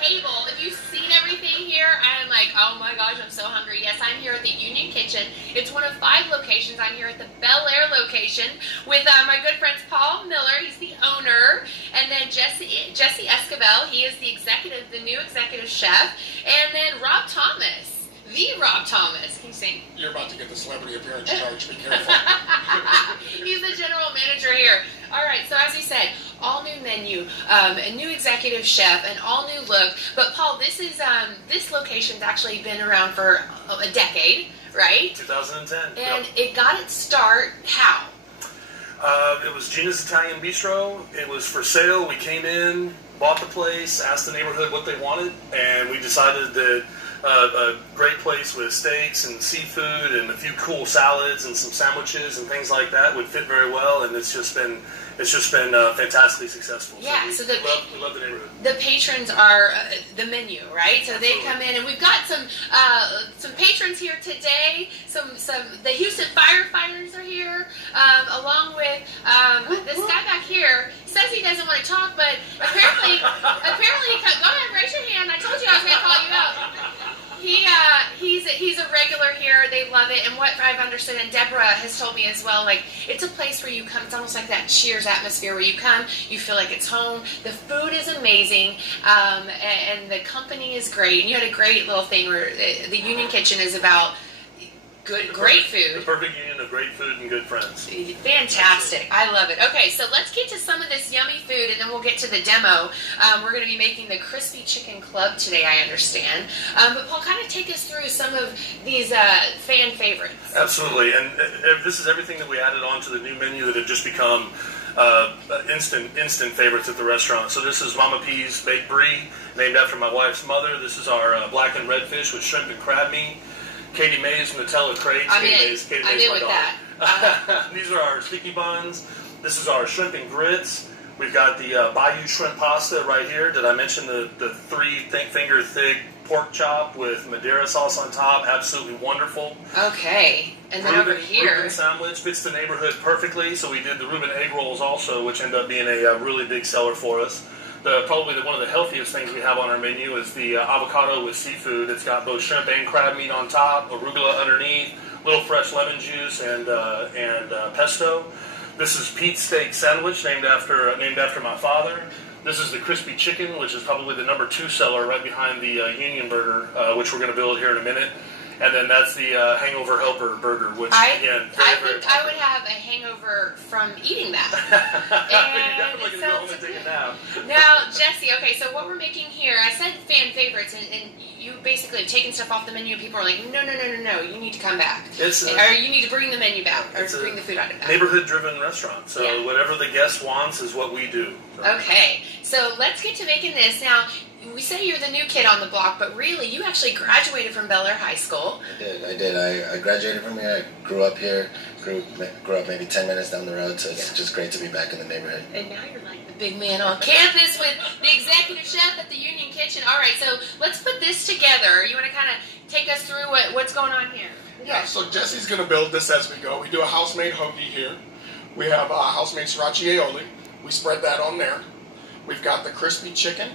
table. If you've seen everything here, I'm like, oh my gosh, I'm so hungry. Yes, I'm here at the Union Kitchen. It's one of 5 locations. I'm here at the Bel Air location with my good friends Paul Miller. He's the owner, and then Jesse Escobar. He is the new executive chef, and then Rob Thomas. The Rob Thomas. Can you sing? You're about to get the celebrity appearance charge. Be careful. He's the general manager here. All right, so as we said, all new menu, a new executive chef, an all new look. But Paul, this location's actually been around for a decade, right? 2010. And it got its start how? It was Gina's Italian Bistro. It was for sale. We came in, bought the place, asked the neighborhood what they wanted, and we decided that a great place with steaks and seafood and a few cool salads and some sandwiches and things like that would fit very well, and it's just been fantastically successful. Yeah, we love the neighborhood. The patrons are the menu, right? So they come in, and we've got some patrons here today. The Houston firefighters are here, along with this guy back here. Says he doesn't want to talk, but apparently, go ahead, raise your hand. I told you I was going to call you out. He's a regular here. They love it, and what I've understood, and Deborah has told me as well, like it's a place where you come. It's almost like that Cheers atmosphere where you come, you feel like it's home. The food is amazing, and the company is great. And you had a great little thing where the Union Kitchen is about great food. The perfect union of great food and good friends. Fantastic. I love it. Okay, so let's get to some of this yummy food, and then we'll get to the demo. We're going to be making the Crispy Chicken Club today, I understand. But Paul, kind of take us through some of these fan favorites. Absolutely, and this is everything that we added on to the new menu that have just become instant favorites at the restaurant. So this is Mama P's Baked Brie, named after my wife's mother. This is our blackened redfish with shrimp and crab meat. Katie Mae's Nutella crepes. I'm in with that. These are our sticky buns. This is our shrimp and grits. We've got the Bayou shrimp pasta right here. Did I mention the 3-finger thick pork chop with Madeira sauce on top? Absolutely wonderful. Okay. And then over here, Reuben sandwich fits the neighborhood perfectly. So we did the Reuben egg rolls also, which end up being a really big seller for us. Probably one of the healthiest things we have on our menu is the avocado with seafood. It's got both shrimp and crab meat on top, arugula underneath, little fresh lemon juice, and pesto. This is Pete's Steak Sandwich, named after my father. This is the Crispy Chicken, which is probably the number 2 seller right behind the Union Burger, which we're going to build here in a minute. And then that's the Hangover Helper Burger, which, again, very popular. I would have a hangover from eating that. You're definitely going to go home and take a nap. Now, Jesse, okay, so what we're making here, I said fan favorites, and you basically have taken stuff off the menu, and people are like, no, you need to come back. Or you need to bring the menu back, or bring the food item back. Neighborhood-driven restaurant, so whatever the guest wants is what we do. So. Okay, so let's get to making this. Now, we say you're the new kid on the block, but really, you actually graduated from Bel Air High School. I did. I graduated from here. I grew up here. Grew up maybe 10 minutes down the road, so it's just great to be back in the neighborhood. And now you're like the big man on campus with the executive chef at the Union Kitchen. All right, so let's put this together. You want to kind of take us through what's going on here? Yeah, so Jesse's going to build this as we go. We do a house-made hoagie here. We have a house-made sriracha aioli. We spread that on there. We've got the crispy chicken.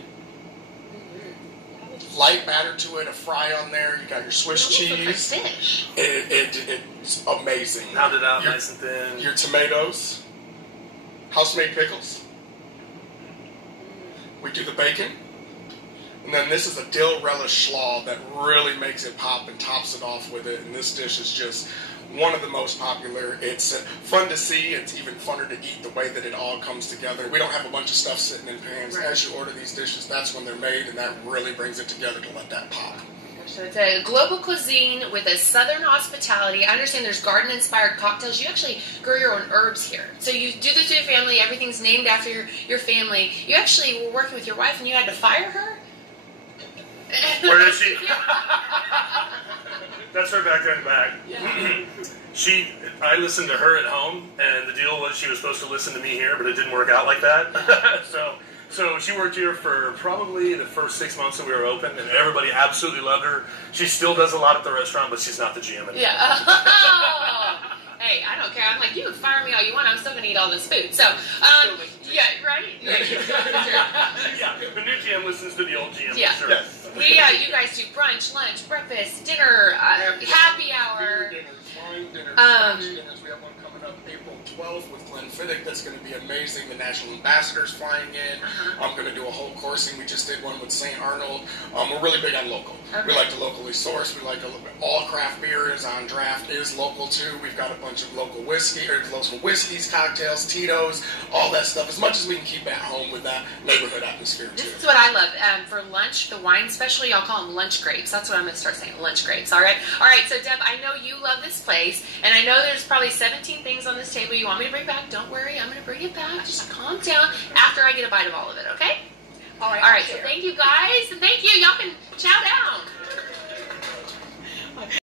Light batter to it, a fry on there. You got your Swiss cheese. Fish. It's amazing. Pounded out nice and thin. Your tomatoes. House-made pickles. We do the bacon. And then this is a dill relish slaw that really makes it pop and tops it off with it. And this dish is just one of the most popular. It's fun to see. It's even funner to eat the way that it all comes together. We don't have a bunch of stuff sitting in pans. Right. As you order these dishes, that's when they're made, and that really brings it together to let that pop. So it's a global cuisine with a southern hospitality. I understand there's garden-inspired cocktails. You actually grow your own herbs here. So you do this to your family. Everything's named after your family. You actually were working with your wife, and you had to fire her? Where is she? That's her back there in the back. Yeah. I listened to her at home, and the deal was she was supposed to listen to me here, but it didn't work out like that. So she worked here for probably the first 6 months that we were open, and everybody absolutely loved her. She still does a lot at the restaurant, but she's not the GM anymore. Yeah. Hey, I don't care. I'm like, you can fire me all you want. I'm still going to eat all this food. So, yeah, right? Yeah, the new GM listens to the old GM. Yeah. For sure. Yes. You guys do brunch, lunch, breakfast, dinner, happy hour. Beer dinners, wine dinners, Um, brunch dinners. We have one coming up April 12th with Glenn Fiddick. That's going to be amazing. The national ambassador's flying in. I'm going to do a whole coursing. We just did one with St. Arnold. We're really big on local. Okay. We like to locally source. We like all craft beer is on draft, is local too. We've got a bunch of local local whiskeys, cocktails, Tito's, all that stuff. As much as we can keep at home with that neighborhood atmosphere too. This is what I love. For lunch, the wine special, y'all call them lunch grapes. That's what I'm going to start saying, lunch grapes. All right? All right, so Deb, I know you love this place, and I know there's probably 17 things on this table you want me to bring back. Don't worry, I'm going to bring it back. Just calm down after I get a bite of all of it, okay? All right. All right, so thank you guys, and thank you. Y'all can chow down.